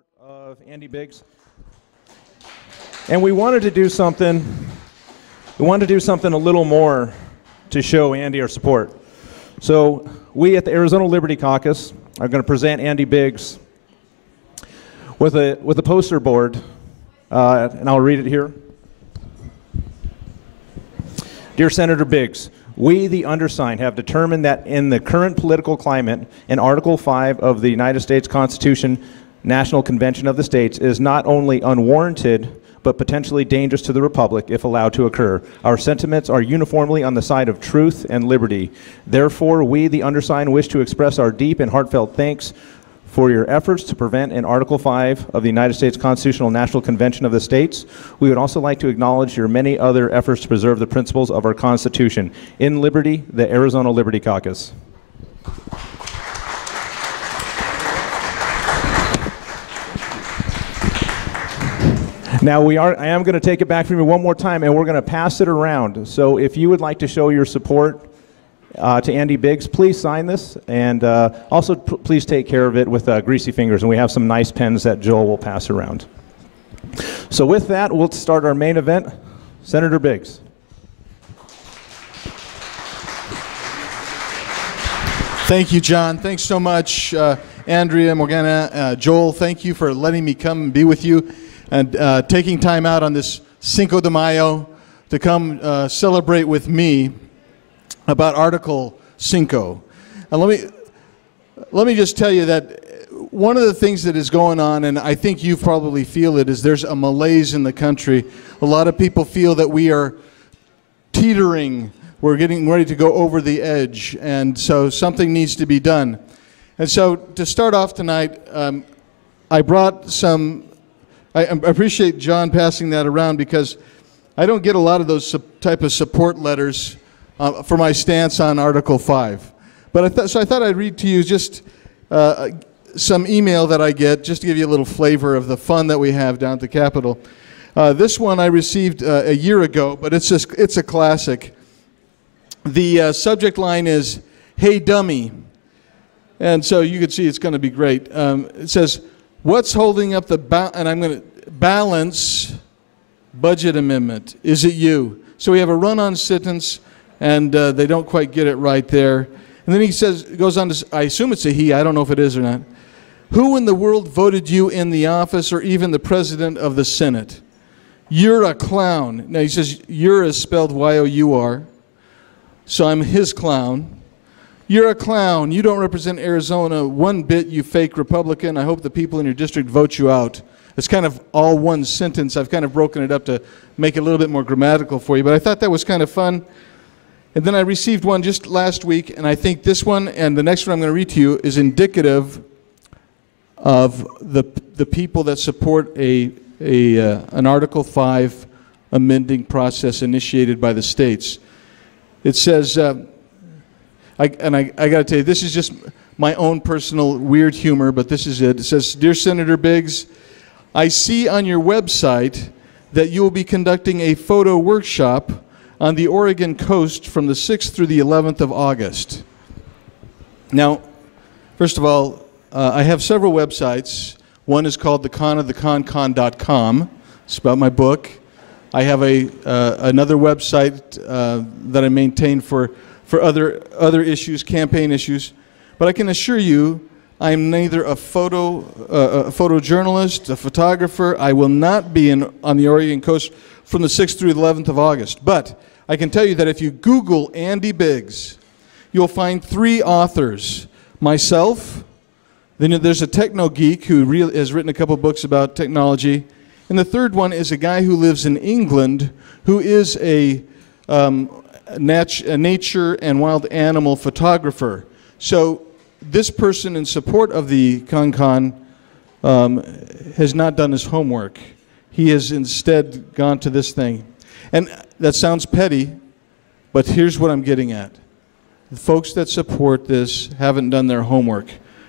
support of Andy Biggs. And we wanted to do something, a little more to show Andy our support. So we at the Arizona Liberty Caucus are going to present Andy Biggs with a poster board, and I'll read it here. Dear Senator Biggs, we, the undersigned, have determined that in the current political climate, in Article 5 of the United States Constitution, National Convention of the States, is not only unwarranted, but potentially dangerous to the Republic if allowed to occur. Our sentiments are uniformly on the side of truth and liberty. Therefore, we, the undersigned, wish to express our deep and heartfelt thanks for your efforts to prevent in Article 5 of the United States Constitutional National Convention of the States. We would also like to acknowledge your many other efforts to preserve the principles of our Constitution. In liberty, the Arizona Liberty Caucus. Now I am going to take it back from you one more time, and we're going to pass it around. So if you would like to show your support to Andy Biggs, please sign this, and also please take care of it with greasy fingers, and we have some nice pens that Joel will pass around. So with that, we'll start our main event. Senator Biggs. Thank you, John. Thanks so much, Andrea, Morgana, Joel. Thank you for letting me come and be with you and taking time out on this Cinco de Mayo to come celebrate with me about Article 5. And let me just tell you that one of the things that is going on, and I think you probably feel it, is there's a malaise in the country. A lot of people feel that we are teetering. We're getting ready to go over the edge, and so something needs to be done. And so to start off tonight, I brought some. I appreciate John passing that around because I don't get a lot of those type of support letters for my stance on Article 5. But so I thought I'd read to you just some email that I get, just to give you a little flavor of the fun that we have down at the Capitol. This one I received a year ago, but it's a classic. The subject line is, "Hey dummy." And so you can see it's going to be great. It says, "What's holding up the balance budget amendment? Is it you?" So we have a run-on sentence, and they don't quite get it right there. And then he goes on to, I assume it's a he, I don't know if it is or not. "Who in the world voted you in the office or even the president of the Senate? You're a clown." Now he says, "You're" is spelled Y-O-U-R, so I'm his clown. "You're a clown. You don't represent Arizona one bit, you fake Republican. I hope the people in your district vote you out." It's kind of all one sentence. I've kind of broken it up to make it a little bit more grammatical for you, but I thought that was kind of fun. And then I received one just last week, and I think this one and the next one I'm going to read to you is indicative of the people that support an Article 5 amending process initiated by the states. It says, I got to tell you, this is just my own personal weird humor, but this is it. It says, "Dear Senator Biggs, I see on your website that you will be conducting a photo workshop on the Oregon coast from the 6th through the 11th of August. Now, first of all, I have several websites. One is called theconoftheconcon.com. It's about my book. I have another website that I maintain for other issues, campaign issues. But I can assure you, I'm neither a photojournalist, a photographer. I will not be on the Oregon coast from the 6th through the 11th of August. But I can tell you that if you Google Andy Biggs, you'll find 3 authors. Myself, then there's a techno geek who has written a couple books about technology. And the third one is a guy who lives in England who is a nature and wild animal photographer. So this person in support of the ConCon has not done his homework. He has instead gone to this thing. And that sounds petty, but here's what I'm getting at. The folks that support this haven't done their homework.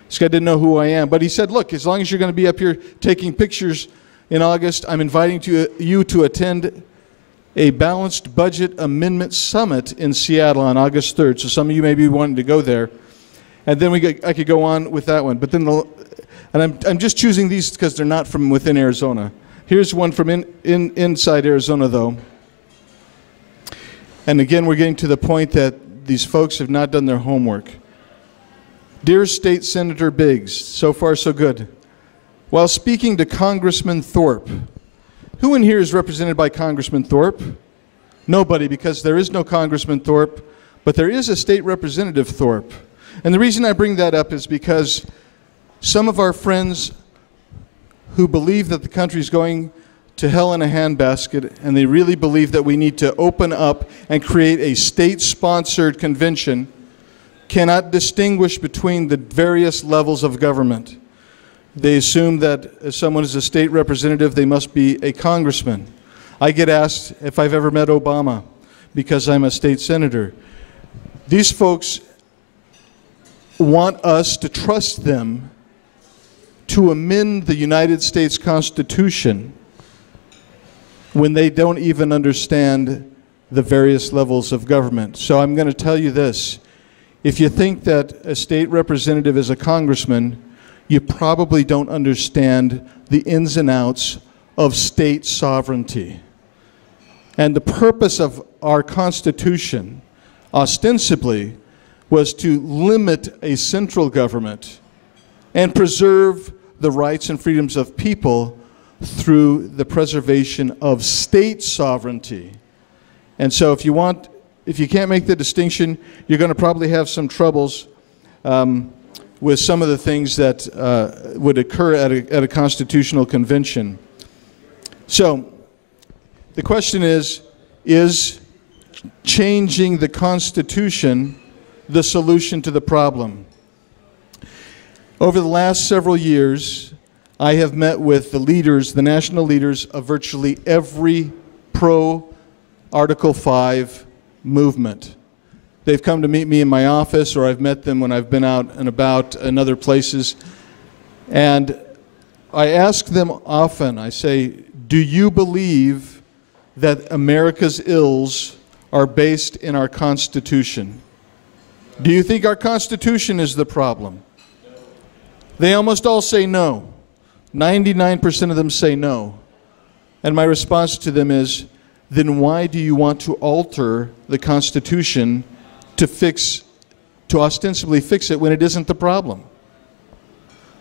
This guy didn't know who I am, but he said, look, as long as you're going to be up here taking pictures in August, I'm inviting you to attend a balanced budget amendment summit in Seattle on August 3rd. So some of you may be wanting to go there. And then I could go on with that one. But then And I'm just choosing these because they're not from within Arizona. Here's one from inside Arizona, though. And again, we're getting to the point that these folks have not done their homework. Dear State Senator Biggs, so far so good. While speaking to Congressman Thorpe, who in here is represented by Congressman Thorpe? Nobody, because there is no Congressman Thorpe, but there is a state representative Thorpe. And the reason I bring that up is because some of our friends who believe that the country is going to hell in a handbasket, and they really believe that we need to open up and create a state-sponsored convention, cannot distinguish between the various levels of government. They assume that if someone is a state representative, they must be a congressman. I get asked if I've ever met Obama because I'm a state senator. These folks want us to trust them to amend the United States Constitution when they don't even understand the various levels of government. So I'm going to tell you this. If you think that a state representative is a congressman, you probably don't understand the ins and outs of state sovereignty. And the purpose of our Constitution, ostensibly, was to limit a central government and preserve the rights and freedoms of people through the preservation of state sovereignty. And so if you can't make the distinction, you're going to probably have some troubles with some of the things that would occur at a constitutional convention. So the question is changing the Constitution the solution to the problem? Over the last several years, I have met with the leaders, the national leaders of virtually every pro-Article 5 movement. They've come to meet me in my office, or I've met them when I've been out and about in other places. And I ask them often, I say, do you believe that America's ills are based in our Constitution? Do you think our Constitution is the problem? They almost all say no. 99% of them say no. And my response to them is, then why do you want to alter the Constitution to ostensibly fix it when it isn't the problem?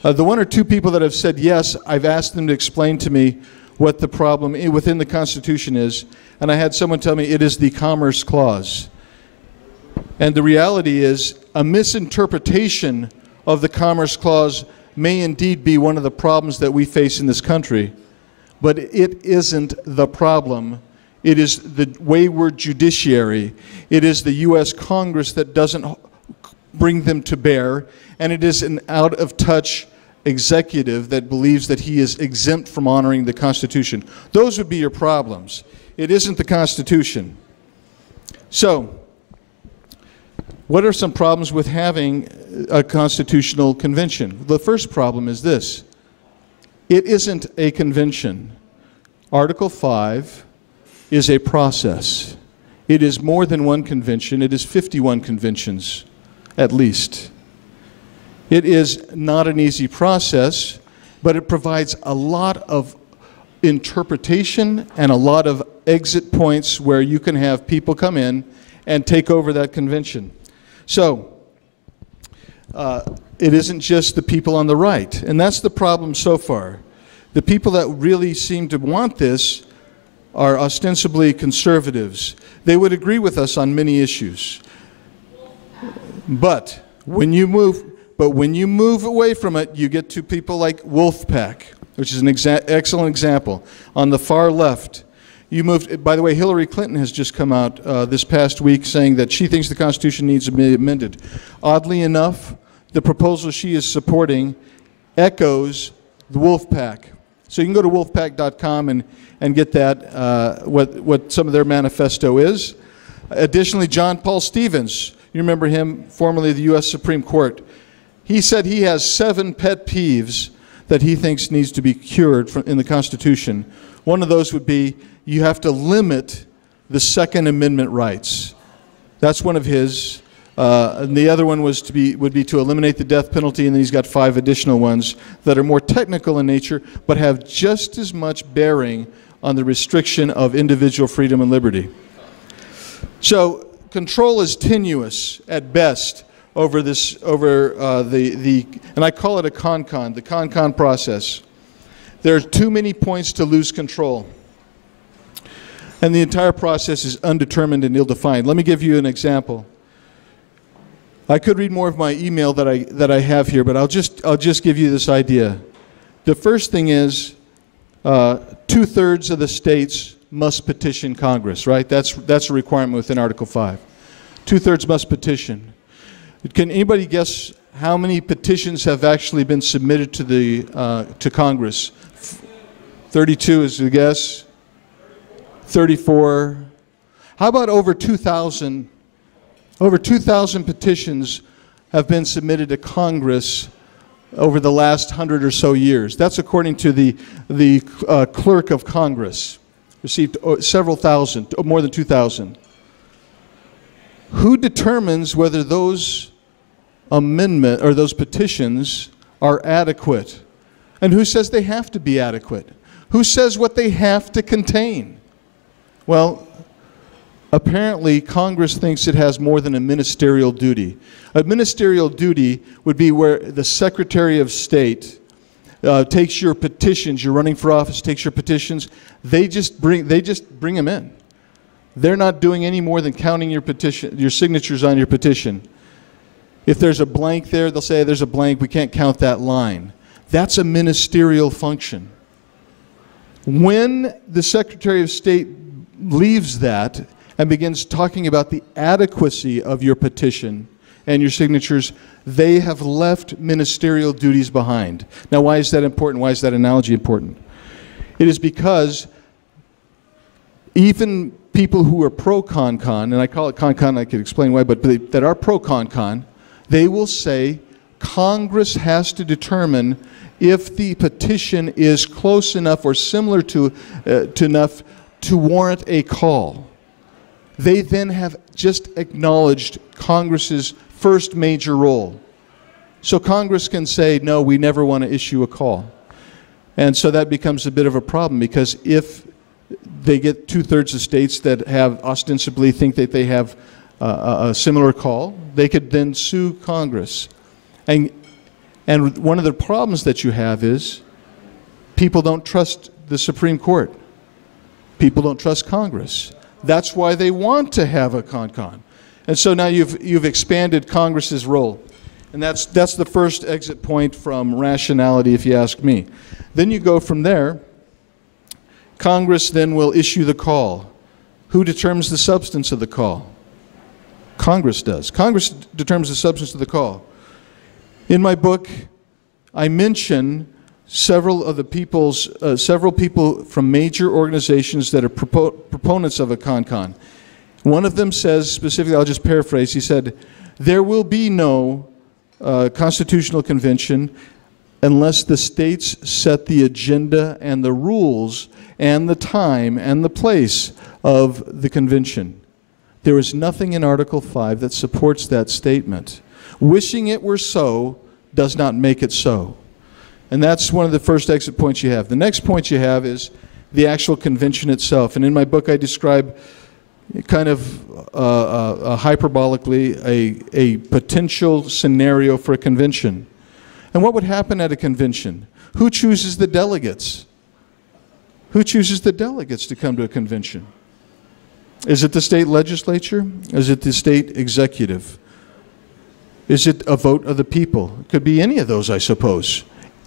The one or two people that have said yes, I've asked them to explain to me what the problem within the Constitution is, and I had someone tell me it is the Commerce Clause. And the reality is, a misinterpretation of the Commerce Clause may indeed be one of the problems that we face in this country, but it isn't the problem. It is the wayward judiciary. It is the U.S. Congress that doesn't bring them to bear, and it is an out-of-touch executive that believes that he is exempt from honoring the Constitution. Those would be your problems. It isn't the Constitution. So, what are some problems with having a constitutional convention? The first problem is this. It isn't a convention. Article 5 is a process. It is more than one convention. It is 51 conventions, at least. It is not an easy process, but it provides a lot of interpretation and a lot of exit points where you can have people come in and take over that convention. So, it isn't just the people on the right, and that's the problem so far. The people that really seem to want this are ostensibly conservatives. They would agree with us on many issues. But when you move away from it, you get to people like Wolfpack, which is an excellent example. On the far left, you moved, by the way, Hillary Clinton has just come out this past week saying that she thinks the Constitution needs to be amended. Oddly enough, the proposal she is supporting echoes the Wolfpack. So you can go to wolfpack.com and get that, what some of their manifesto is. Additionally, John Paul Stevens, you remember him, formerly of the U.S. Supreme Court. He said he has 7 pet peeves that he thinks needs to be cured in the Constitution. One of those would be you have to limit the Second Amendment rights. That's one of his. And the other one would be to eliminate the death penalty, and then he's got 5 additional ones that are more technical in nature, but have just as much bearing on the restriction of individual freedom and liberty. So control is tenuous at best over this, and I call it a con-con, the con-con process. There are too many points to lose control. And the entire process is undetermined and ill-defined. Let me give you an example. I could read more of my email that I have here, but I'll just give you this idea. The first thing is 2/3 of the states must petition Congress, right? That's a requirement within Article 5. 2/3 must petition. Can anybody guess how many petitions have actually been submitted to Congress? 32 is the guess. 34. How about over 2,000? Over 2,000 petitions have been submitted to Congress over the last 100 or so years. That's according to the clerk of Congress. Received several thousand, more than 2,000. Who determines whether those amendment or those petitions are adequate? And who says they have to be adequate? Who says what they have to contain? Well, apparently Congress thinks it has more than a ministerial duty. A ministerial duty would be where the Secretary of State takes your petitions, you're running for office, takes your petitions, they just bring them in. They're not doing any more than counting your petition, your signatures on your petition. If there's a blank there, they'll say there's a blank, we can't count that line. That's a ministerial function. When the Secretary of State leaves that and begins talking about the adequacy of your petition and your signatures, they have left ministerial duties behind. Now, why is that important? Why is that analogy important? It is because even people who are pro-con-con, and I call it con-con, I could explain why, but that are pro-con-con, they will say Congress has to determine if the petition is close enough or similar to enough to warrant a call. They then have just acknowledged Congress's first major role. So Congress can say, no, we never want to issue a call. And so that becomes a bit of a problem, because if they get 2/3 of states that have ostensibly think that they have a similar call, they could then sue Congress. And one of the problems that you have is people don't trust the Supreme Court. People don't trust Congress. That's why they want to have a con-con. And so now you've expanded Congress's role. And that's the first exit point from rationality, if you ask me. Then you go from there. Congress then will issue the call. Who determines the substance of the call? Congress does. Congress determines the substance of the call. In my book, I mention several people from major organizations that are proponents of a con-con. One of them says specifically, I'll just paraphrase, he said, there will be no constitutional convention unless the states set the agenda and the rules and the time and the place of the convention. There is nothing in Article 5 that supports that statement. Wishing it were so does not make it so. And that's one of the first exit points you have. The next point you have is the actual convention itself. And in my book I describe kind of hyperbolically a potential scenario for a convention. And what would happen at a convention? Who chooses the delegates? Who chooses the delegates to come to a convention? Is it the state legislature? Is it the state executive? Is it a vote of the people? It could be any of those, I suppose.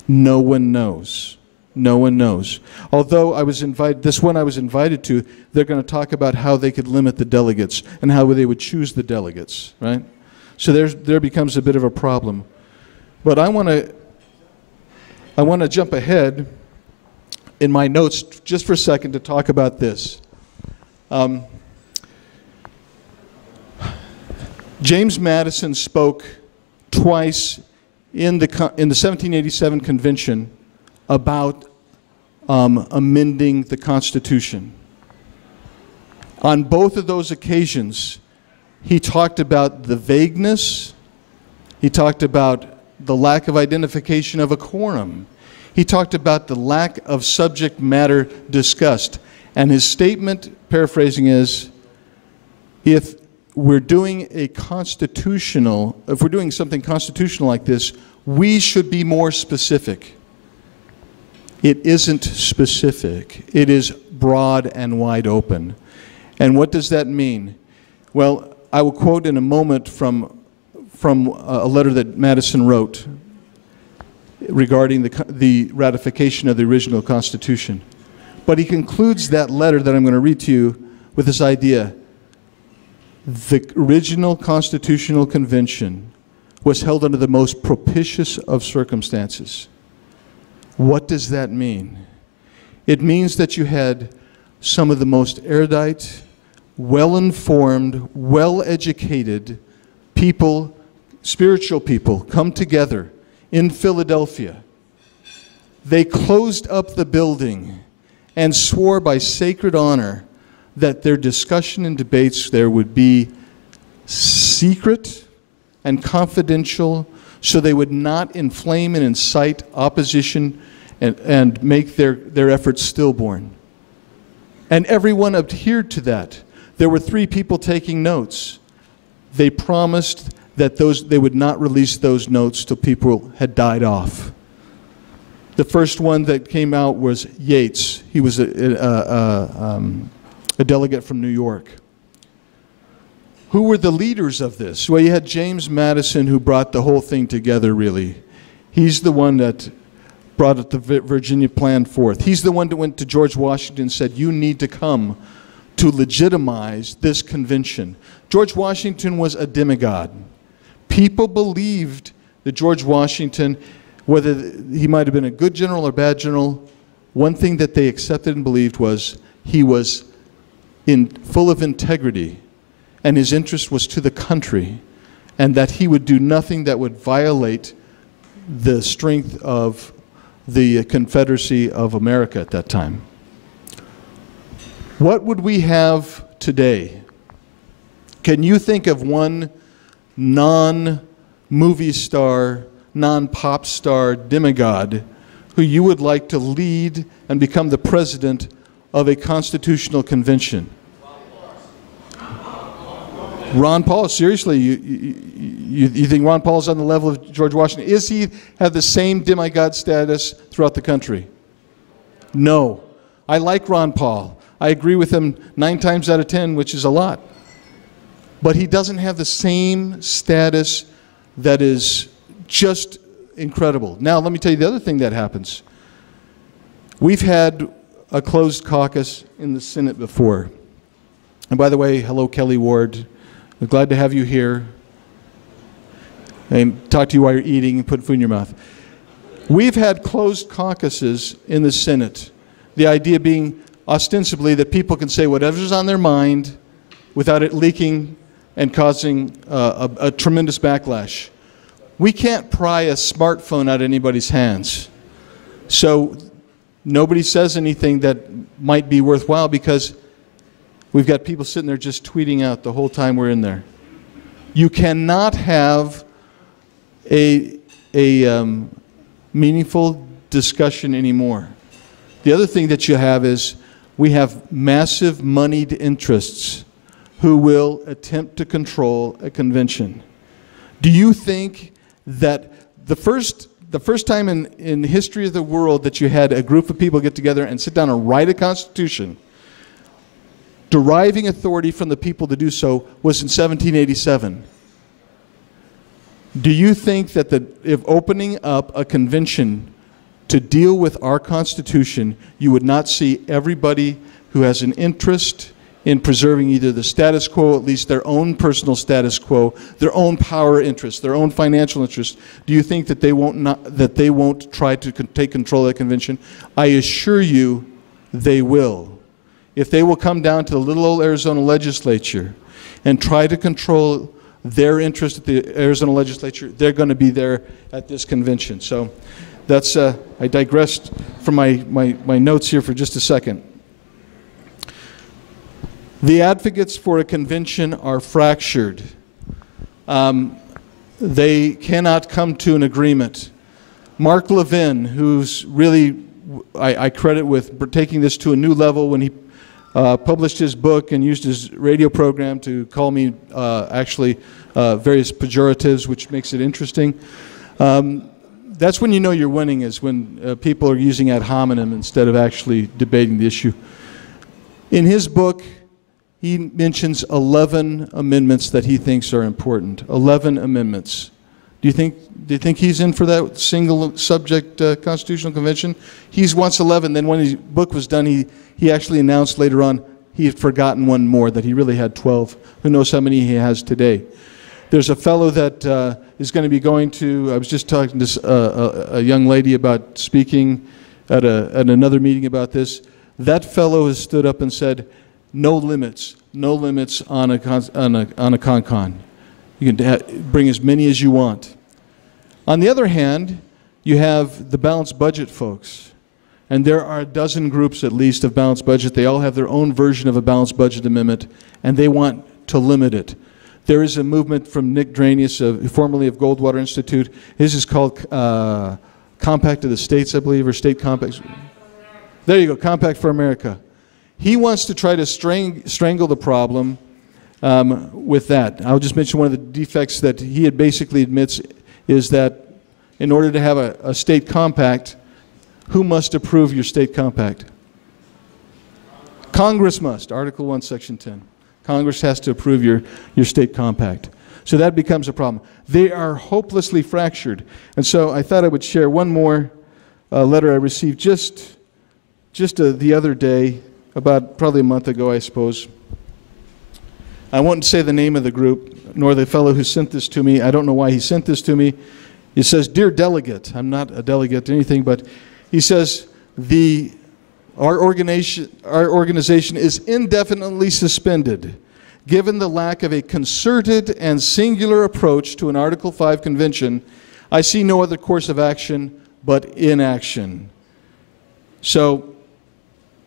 No one knows. No one knows. Although this one I was invited to, they're going to talk about how they could limit the delegates and how they would choose the delegates, right? So there becomes a bit of a problem. But I want to jump ahead in my notes just for a second to talk about this. James Madison spoke twice in the 1787 convention about amending the Constitution. On both of those occasions, He talked about the vagueness. He talked about the lack of identification of a quorum. He talked about the lack of subject matter discussed. And his statement, paraphrasing, is, if we're doing something constitutional like this, we should be more specific. It isn't specific. It is broad and wide open. And what does that mean? Well, I will quote in a moment from a letter that Madison wrote regarding the ratification of the original Constitution. But he concludes that letter that I'm going to read to you with this idea. The original Constitutional Convention was held under the most propitious of circumstances. What does that mean? It means that you had some of the most erudite, well-informed, well-educated people, spiritual people, come together in Philadelphia. They closed up the building and swore by sacred honor that their discussion and debates there would be secret and confidential, so they would not inflame and incite opposition and make their efforts stillborn. And everyone adhered to that. There were 3 people taking notes. They promised that they would not release those notes till people had died off. The first one that came out was Yates. He was a delegate from New York. Who were the leaders of this? Well, you had James Madison, who brought the whole thing together, really. He's the one that brought the Virginia Plan forth. He's the one that went to George Washington and said, you need to come to legitimize this convention. George Washington was a demigod. People believed that George Washington, whether he might have been a good general or bad general, one thing that they accepted and believed was he was full of integrity, and his interest was to the country, and that he would do nothing that would violate the strength of the Confederacy of America at that time. What would we have today? Can you think of one non-movie star, non-pop star demigod who you would like to lead and become the president of a constitutional convention? Ron Paul, seriously, you think Ron Paul is on the level of George Washington? Is he have the same demigod status throughout the country? No. I like Ron Paul. I agree with him 9 times out of 10, which is a lot. But he doesn't have the same status that is just incredible. Now, let me tell you the other thing that happens. We've had a closed caucus in the Senate before. And by the way, hello, Kelly Ward. I'm glad to have you here. And talk to you while you're eating and put food in your mouth. We've had closed caucuses in the Senate. The idea being ostensibly that people can say whatever's on their mind without it leaking and causing a tremendous backlash. We can't pry a smartphone out of anybody's hands. So nobody says anything that might be worthwhile because we've got people sitting there just tweeting out the whole time we're in there. You cannot have a meaningful discussion anymore. The other thing that you have is we have massive moneyed interests who will attempt to control a convention. Do you think that the first time in the history of the world that you had a group of people get together and sit down and write a constitution, deriving authority from the people to do so, was in 1787? Do you think that if opening up a convention to deal with our Constitution, you would not see everybody who has an interest in preserving either the status quo, at least their own personal status quo, their own power interests, their own financial interests? Do you think that they won't try to take control of the convention? I assure you they will. If they will come down to the little old Arizona legislature and try to control their interest at the Arizona legislature, they're going to be there at this convention. So that's, I digressed from my notes here for just a second. The advocates for a convention are fractured. They cannot come to an agreement. Mark Levin, who's really, I credit with taking this to a new level when he published his book and used his radio program to call me various pejoratives, which makes it interesting. That's when you know you're winning, is when people are using ad hominem instead of actually debating the issue. In his book, he mentions 11 amendments that he thinks are important. 11 amendments. Do you think he's in for that single subject constitutional convention? He wants 11. Then when his book was done, he actually announced later on he had forgotten one more, that he really had 12. Who knows how many he has today? There's a fellow that is going to be going to, I was just talking to a young lady about speaking at another meeting about this. That fellow has stood up and said, no limits on a con-con. You can bring as many as you want. On the other hand, you have the balanced budget folks. And there are a dozen groups at least of balanced budget. They all have their own version of a balanced budget amendment, and they want to limit it. There is a movement from Nick Dranius, formerly of Goldwater Institute. His is called Compact of the States, I believe, or State Compacts. There you go, Compact for America. He wants to try to strangle the problem with that. I'll just mention one of the defects that he basically admits is that in order to have a state compact, who must approve your state compact? Congress must, Article 1, Section 10. Congress has to approve your state compact. So that becomes a problem. They are hopelessly fractured. And so I thought I would share one more letter I received just the other day, about probably a month ago, I suppose. I won't say the name of the group, nor the fellow who sent this to me. I don't know why he sent this to me. It says, "Dear Delegate," I'm not a delegate to anything, but he says, our organization is indefinitely suspended. Given the lack of a concerted and singular approach to an Article 5 convention, I see no other course of action but inaction. So,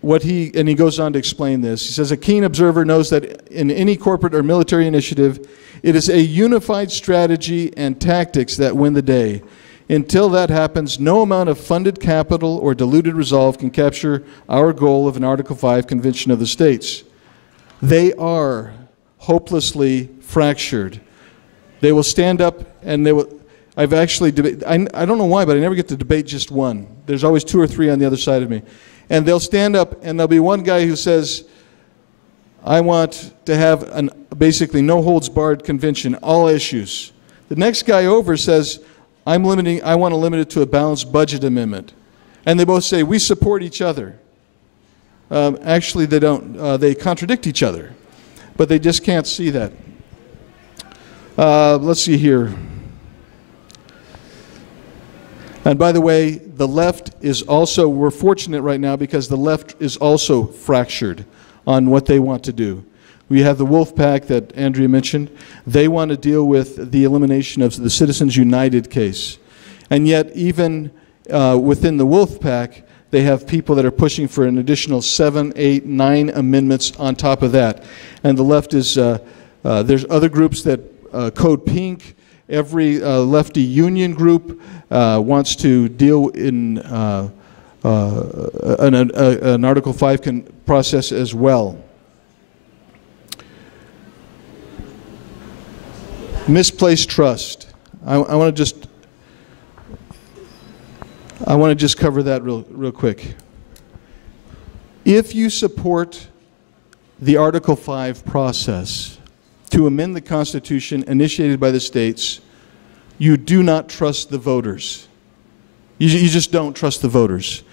and he goes on to explain this. He says, a keen observer knows that in any corporate or military initiative, it is a unified strategy and tactics that win the day. Until that happens, no amount of funded capital or diluted resolve can capture our goal of an Article 5 Convention of the States. They are hopelessly fractured. They will stand up and they will, I've actually debated, I don't know why, but I never get to debate just one. There's always two or three on the other side of me. And they'll stand up and there'll be one guy who says, I want to have an basically no-holds-barred convention, all issues. The next guy over says, I want to limit it to a balanced budget amendment. And they both say, we support each other. Actually, they don't. They contradict each other. But they just can't see that. Let's see here. And by the way, the left is also, we're fortunate right now because the left is also fractured on what they want to do. We have the Wolf Pack that Andrea mentioned. They want to deal with the elimination of the Citizens United case. And yet, even within the Wolf Pack, they have people that are pushing for an additional 7, 8, 9 amendments on top of that. And the left is, there's other groups that, Code Pink, every lefty union group wants to deal in an Article 5 process as well. Misplaced trust. I want to just cover that real quick. If you support the Article 5 process to amend the Constitution initiated by the states, you do not trust the voters. You just don't trust the voters.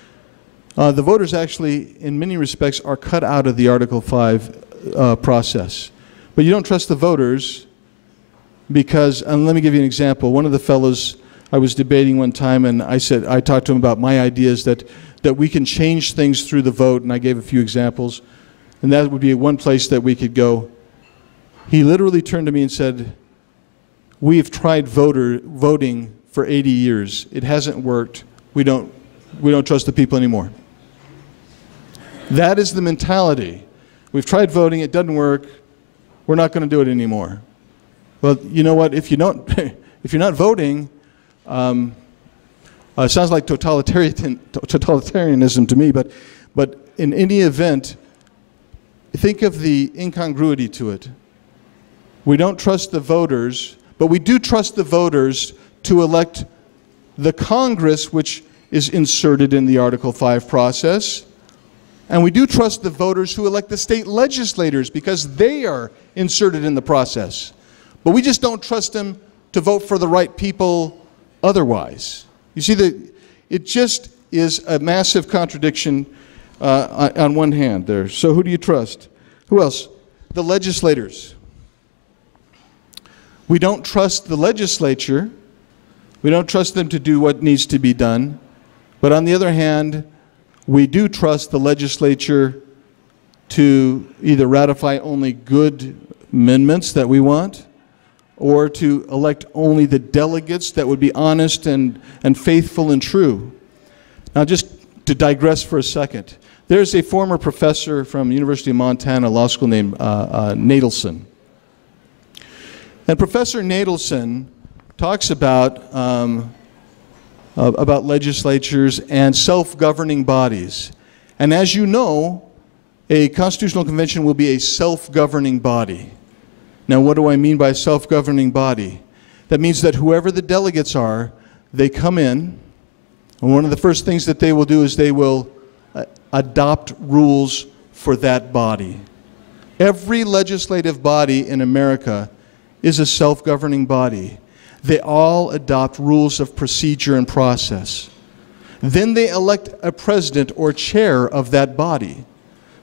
The voters actually, in many respects, are cut out of the Article 5 process. But you don't trust the voters because, and let me give you an example. One of the fellows I was debating one time, and I talked to him about my ideas that we can change things through the vote, and I gave a few examples. And that would be one place that we could go. He literally turned to me and said, we've tried voting for 80 years. It hasn't worked. We don't trust the people anymore. That is the mentality. We've tried voting, it doesn't work, we're not going to do it anymore. Well, you know what, if you don't, if you're not voting, it sounds like totalitarianism to me, but in any event, think of the incongruity to it. We don't trust the voters, but we do trust the voters to elect the Congress, which is inserted in the Article 5 process. And we do trust the voters who elect the state legislators because they are inserted in the process. But we just don't trust them to vote for the right people otherwise. You see, it just is a massive contradiction on one hand there. So who do you trust? Who else? The legislators. We don't trust the legislature. We don't trust them to do what needs to be done. But on the other hand, we do trust the legislature to either ratify only good amendments that we want, or to elect only the delegates that would be honest and faithful and true. Now, just to digress for a second, there's a former professor from the University of Montana Law School named Nadelson. And Professor Nadelson talks about legislatures and self-governing bodies. And as you know, a constitutional convention will be a self-governing body. Now, what do I mean by self-governing body? That means that whoever the delegates are, they come in, and one of the first things that they will do is they will adopt rules for that body. Every legislative body in America is a self-governing body. They all adopt rules of procedure and process. Then they elect a president or chair of that body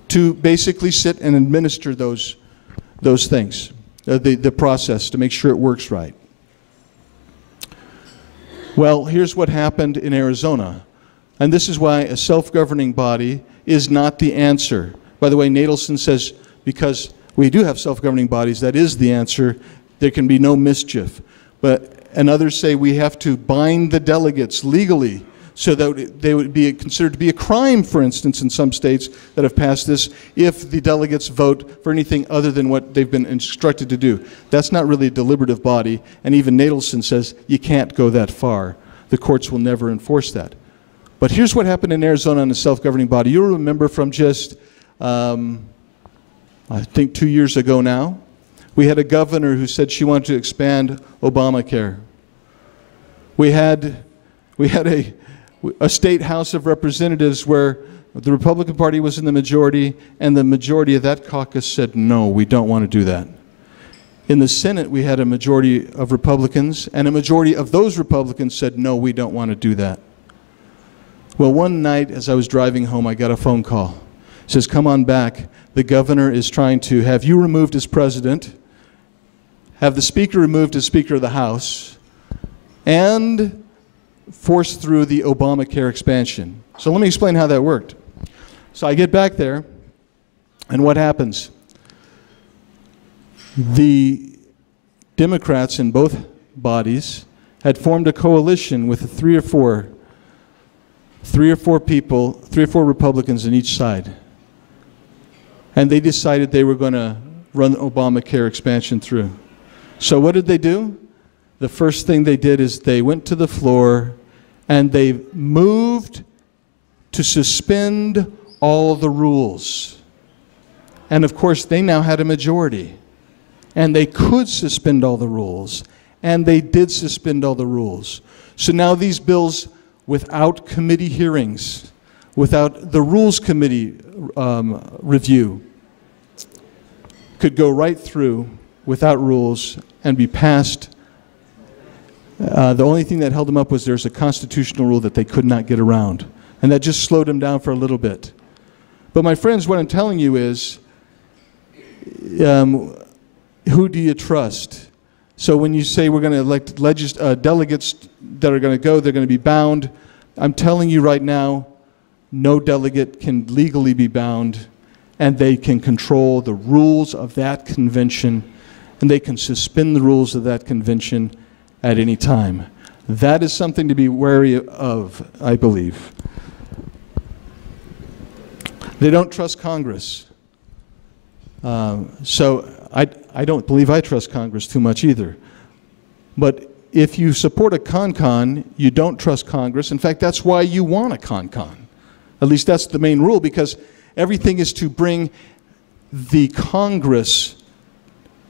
to basically sit and administer those things, the process, to make sure it works right. Well, here's what happened in Arizona. And this is why a self-governing body is not the answer. By the way, Nadelson says because we do have self-governing bodies, that is the answer. There can be no mischief. And others say we have to bind the delegates legally so that they would be considered to be a crime, for instance, in some states that have passed this, if the delegates vote for anything other than what they've been instructed to do. That's not really a deliberative body, and even Nadelson says you can't go that far. The courts will never enforce that. But here's what happened in Arizona on a self-governing body. You'll remember from just, I think 2 years ago now, we had a governor who said she wanted to expand Obamacare. We had a state House of Representatives where the Republican Party was in the majority, and the majority of that caucus said, no, we don't want to do that. In the Senate, we had a majority of Republicans, and a majority of those Republicans said, no, we don't want to do that. Well, one night as I was driving home, I got a phone call. It says, come on back. The governor is trying to have you removed as president, have the speaker removed as Speaker of the House, and force through the Obamacare expansion. So let me explain how that worked. So I get back there, and what happens? The Democrats in both bodies had formed a coalition with three or four Republicans on each side. And they decided they were going to run Obamacare expansion through. So what did they do? The first thing they did is they went to the floor and they moved to suspend all the rules. And of course, they now had a majority. And they could suspend all the rules. And they did suspend all the rules. So now these bills, without committee hearings, without the Rules Committee review, could go right through without rules and be passed. The only thing that held them up was there's a constitutional rule that they could not get around. And that just slowed them down for a little bit. But my friends, what I'm telling you is, who do you trust? So when you say we're going to elect delegates that are going to go, they're going to be bound, I'm telling you right now, no delegate can legally be bound, and they can control the rules of that convention, and they can suspend the rules of that convention at any time. That is something to be wary of, I believe. They don't trust Congress. So I don't believe I trust Congress too much either. But if you support a con-con, you don't trust Congress. In fact, that's why you want a con-con. At least that's the main rule, because everything is to bring the Congress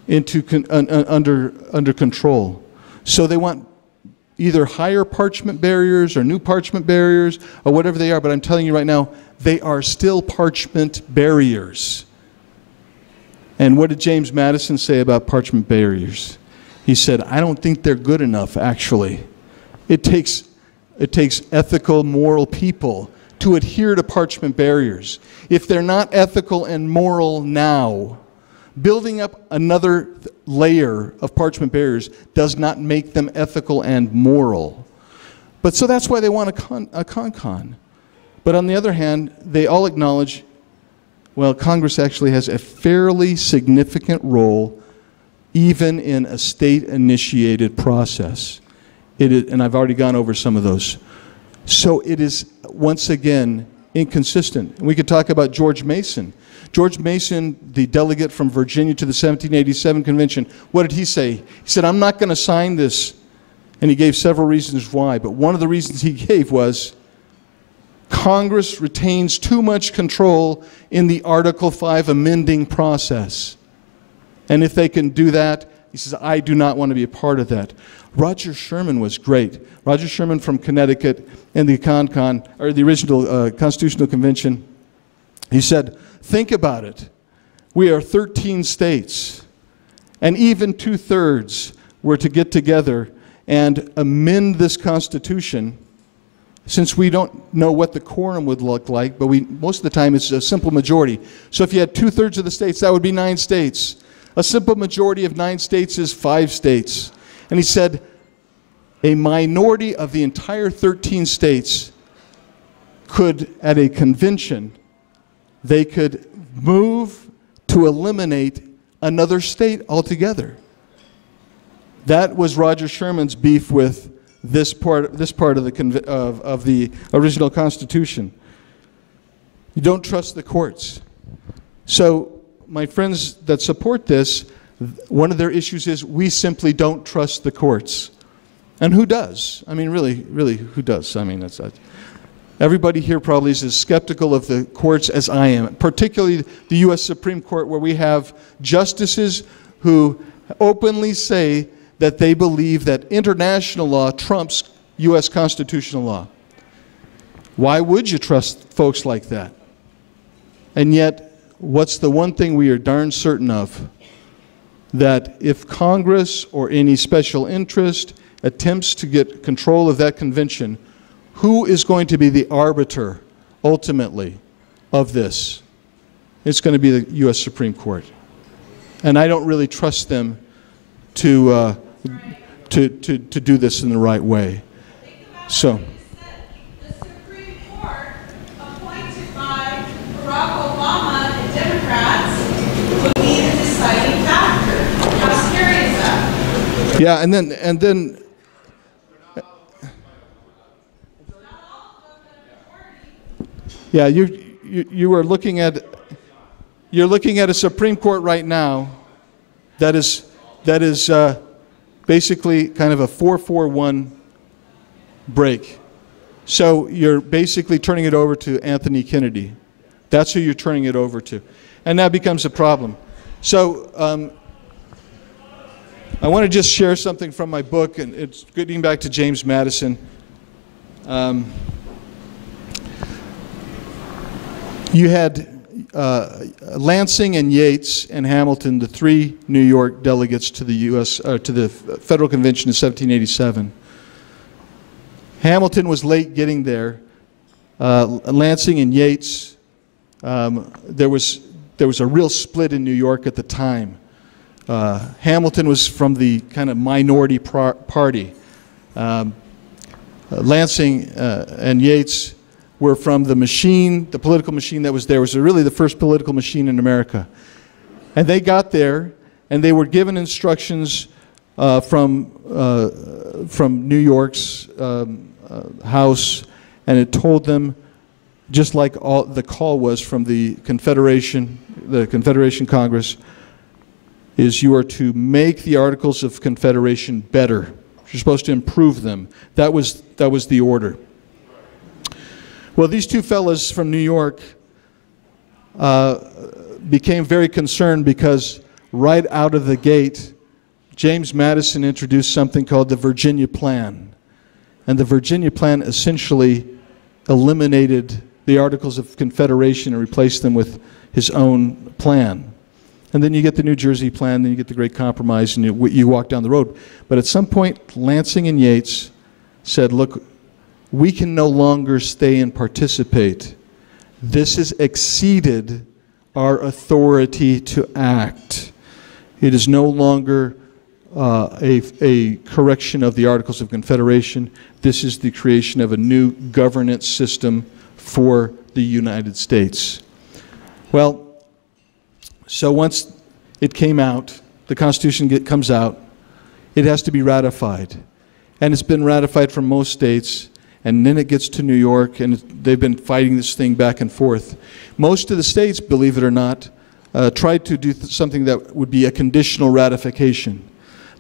into under control. So they want either higher parchment barriers or new parchment barriers or whatever they are, but I'm telling you right now, they are still parchment barriers. And what did James Madison say about parchment barriers? He said, I don't think they're good enough, actually. It takes ethical, moral people to adhere to parchment barriers. If they're not ethical and moral now, building up another layer of parchment barriers does not make them ethical and moral. But so that's why they want a con-con. But on the other hand, they all acknowledge, well, Congress actually has a fairly significant role even in a state-initiated process. And I've already gone over some of those. So it is, once again, inconsistent. And we could talk about George Mason. George Mason, the delegate from Virginia to the 1787 convention, what did he say? He said, I'm not going to sign this. And he gave several reasons why. But one of the reasons he gave was, Congress retains too much control in the Article 5 amending process. And if they can do that, he says, I do not want to be a part of that. Roger Sherman was great. Roger Sherman from Connecticut in the con-con, or the original Constitutional Convention, he said, think about it. We are 13 states, and even 2/3 were to get together and amend this Constitution, since we don't know what the quorum would look like, but most of the time it's a simple majority. So if you had 2/3 of the states, that would be 9 states. A simple majority of 9 states is 5 states. And he said, a minority of the entire 13 states could, at a convention, they could move to eliminate another state altogether. That was Roger Sherman's beef with this part of the original Constitution. You don't trust the courts. So my friends that support this, one of their issues is we simply don't trust the courts. And who does? I mean, really, who does? I mean, everybody here probably is as skeptical of the courts as I am, particularly the U.S. Supreme Court, where we have justices who openly say that they believe that international law trumps U.S. constitutional law. Why would you trust folks like that? And yet, what's the one thing we are darn certain of? That if Congress or any special interest attempts to get control of that convention, who is going to be the arbiter, ultimately, of this? It's going to be the U.S. Supreme Court. And I don't really trust them to do this in the right way. So. The Supreme Court, appointed by Barack Obama and Democrats, would be the deciding factor. How scary is that? Yeah, and then. Yeah, you are looking at a Supreme Court right now that is basically kind of a 4-4-1 break. So you're basically turning it over to Anthony Kennedy. That's who you're turning it over to. And that becomes a problem. So I want to just share something from my book, and it's getting back to James Madison. You had Lansing and Yates and Hamilton, the 3 New York delegates to the to the Federal Convention in 1787. Hamilton was late getting there. Lansing and Yates, there was a real split in New York at the time. Hamilton was from the kind of minority party. Lansing and Yates were from the machine, the political machine that was there. It was really the first political machine in America. And they got there, and they were given instructions from New York's House, and it told them, just like the call was from the Confederation, the Confederation Congress is you are to make the Articles of Confederation better. You're supposed to improve them. That was the order. Well, these two fellas from New York became very concerned because right out of the gate, James Madison introduced something called the Virginia Plan. And the Virginia Plan essentially eliminated the Articles of Confederation and replaced them with his own plan. And then you get the New Jersey Plan, then you get the Great Compromise, and you walk down the road. But at some point, Lansing and Yates said, look, we can no longer stay and participate. This has exceeded our authority to act. It is no longer a correction of the Articles of Confederation. This is the creation of a new governance system for the United States. Well, so once it came out, the Constitution comes out, it has to be ratified. And it's been ratified from most states, and then it gets to New York, and they've been fighting this thing back and forth. Most of the states, believe it or not, tried to do something that would be a conditional ratification.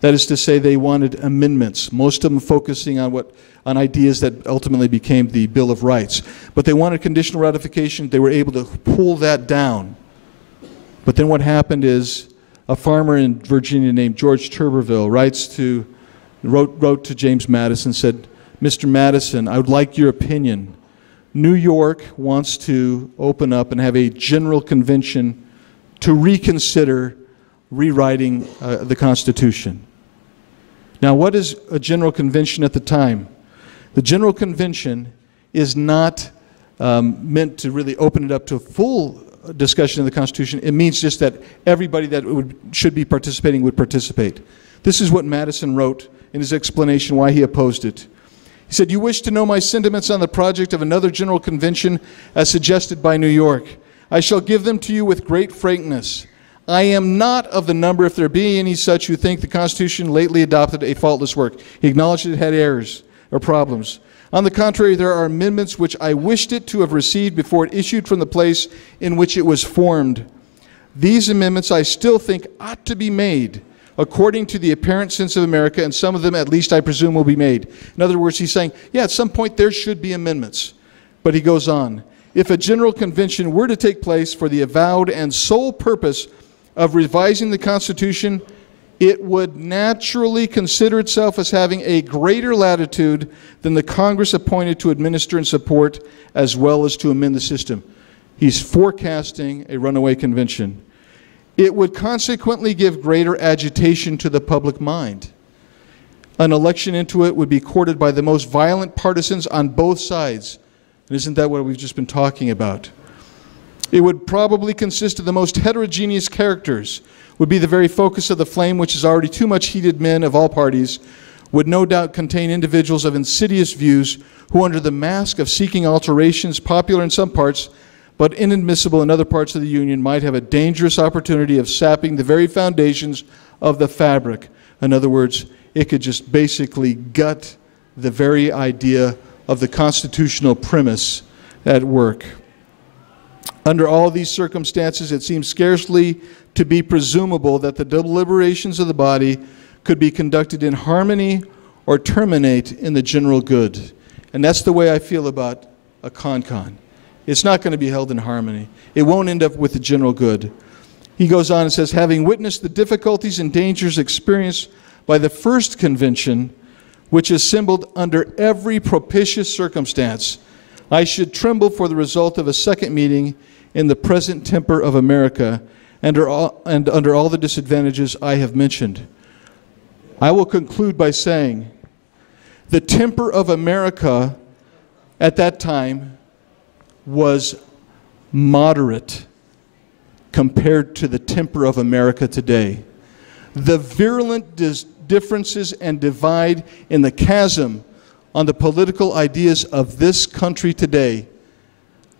That is to say, they wanted amendments, most of them focusing on ideas that ultimately became the Bill of Rights. But they wanted conditional ratification. They were able to pull that down. But then what happened is a farmer in Virginia named George Turberville wrote to James Madison, said, Mr. Madison, I would like your opinion. New York wants to open up and have a general convention to reconsider rewriting the Constitution. Now, what is a general convention at the time? The general convention is not meant to really open it up to a full discussion of the Constitution. It means just that everybody that should be participating would participate. This is what Madison wrote in his explanation why he opposed it. He said, you wish to know my sentiments on the project of another general convention as suggested by New York. I shall give them to you with great frankness. I am not of the number, if there be any such, who think the Constitution lately adopted a faultless work. He acknowledged it had errors or problems. On the contrary, there are amendments which I wished it to have received before it issued from the place in which it was formed. These amendments I still think ought to be made according to the apparent sense of America, and some of them at least I presume will be made. In other words, he's saying, yeah, at some point there should be amendments. But he goes on, if a general convention were to take place for the avowed and sole purpose of revising the Constitution, it would naturally consider itself as having a greater latitude than the Congress appointed to administer and support, as well as to amend the system. He's forecasting a runaway convention. It would consequently give greater agitation to the public mind. An election into it would be courted by the most violent partisans on both sides. And isn't that what we've just been talking about? It would probably consist of the most heterogeneous characters, would be the very focus of the flame, which is already too much heated men of all parties, would no doubt contain individuals of insidious views who, under the mask of seeking alterations popular in some parts, but inadmissible in other parts of the Union, might have a dangerous opportunity of sapping the very foundations of the fabric. In other words, it could just basically gut the very idea of the constitutional premise at work. Under all these circumstances, it seems scarcely to be presumable that the deliberations of the body could be conducted in harmony or terminate in the general good. And that's the way I feel about a con-con. It's not going to be held in harmony. It won't end up with the general good. He goes on and says, having witnessed the difficulties and dangers experienced by the first convention, which assembled under every propitious circumstance, I should tremble for the result of a second meeting in the present temper of America and under all the disadvantages I have mentioned. I will conclude by saying the temper of America at that time was moderate compared to the temper of America today. The virulent differences and divide in the chasm on the political ideas of this country today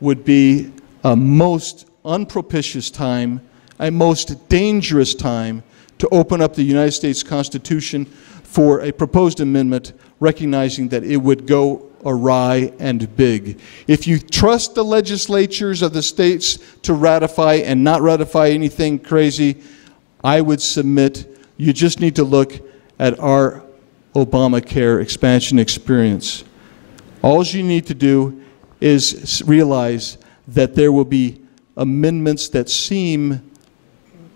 would be a most unpropitious time, a most dangerous time to open up the United States Constitution for a proposed amendment, recognizing that it would go awry and big. If you trust the legislatures of the states to ratify and not ratify anything crazy, I would submit you just need to look at our Obamacare expansion experience. All you need to do is realize that there will be amendments that seem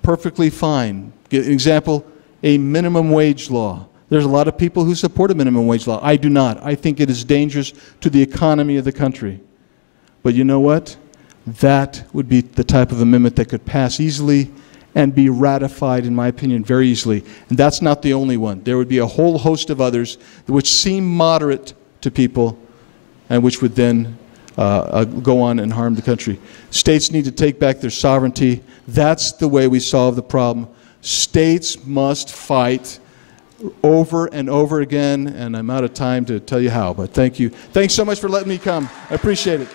perfectly fine. Give an example, a minimum wage law. There's a lot of people who support a minimum wage law. I do not. I think it is dangerous to the economy of the country. But you know what? That would be the type of amendment that could pass easily and be ratified, in my opinion, very easily. And that's not the only one. There would be a whole host of others which seem moderate to people and which would then go on and harm the country. States need to take back their sovereignty. That's the way we solve the problem. States must fight over and over again, and I'm out of time to tell you how, but thank you. Thanks so much for letting me come. I appreciate it.